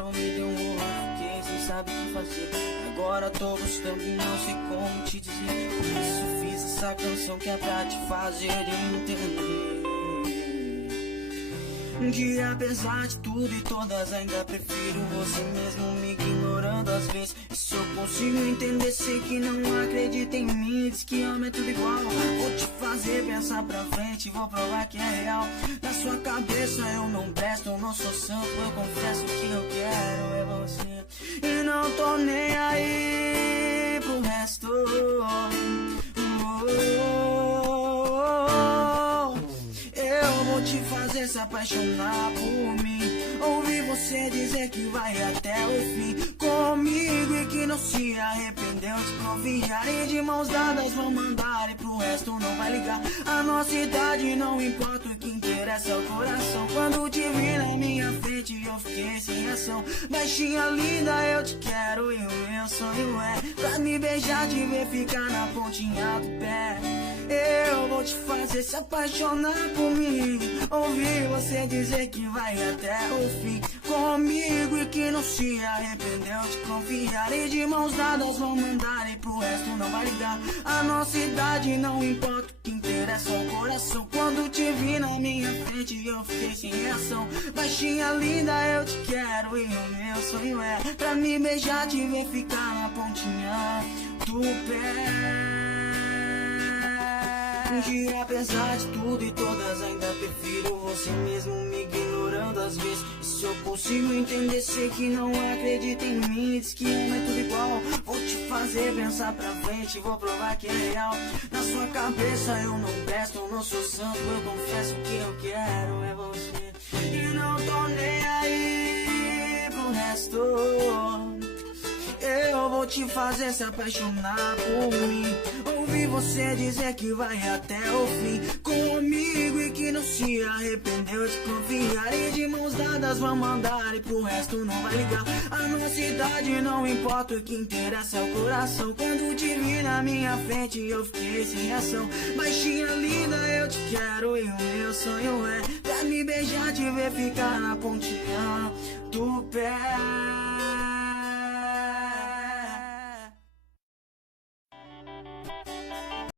quero, me deu um rolo, fiquei sem saber o que fazer. Agora tô gostando e não sei como te dizer. Por isso fiz essa canção que é pra te fazer entender que apesar de tudo e todas ainda prefiro você mesmo me ignorando às vezes. Isso eu consigo entender, sei que não acredita em mim, diz que ama é tudo igual. Vou te fazer pensar pra frente, vou provar que é real. Na sua cabeça eu não presto, eu não sou santo, eu confesso que eu quero é você. E não tô nem aí pro resto. Eu vou te fazer se apaixonar por mim. Ouvir você dizer que vai até o fim comigo e que não se arrependeu de confiar. E de mãos dadas vão mandar e pro resto não vai ligar. A nossa idade não importa, o que interessa é o coração. Quando te vi na minha frente eu fiquei sem reação. Baixinha linda, eu te quero e o meu sonho é pra me beijar, te ver ficar na pontinha do pé. Eu vou te fazer se apaixonar por mim. Ouvir você dizer que vai até o fim comigo e que não se arrependeu de confiar. E de mãos dadas vão mandar e pro resto não vai ligar. A nossa idade não importa, o que interessa é o coração. Quando te vi na minha frente eu fiquei sem reação. Baixinha linda, eu te quero e o meu sonho é pra me beijar, te ver ficar na pontinha do pé. Que apesar de tudo e todas ainda prefiro você mesmo me ignorando às vezes. Isso eu consigo entender, sei que não acredita em mim, diz que ama é tudo igual. Vou te fazer pensar pra frente, vou provar que é real. Na sua cabeça eu não presto, eu não sou santo, eu confesso que eu quero é você. E não tô nem aí pro resto. Eu vou te fazer se apaixonar por mim. Ouvir você dizer que vai até o fim comigo e que não se arrependeu de confiar. E de mãos dadas vão mandar e pro resto não vai ligar. A nossa idade não importa, o que interessa é o coração. Quando te vi na minha frente eu fiquei sem reação. Baixinha linda, eu te quero e o meu sonho é pra me beijar, te ver ficar na pontinha do pé.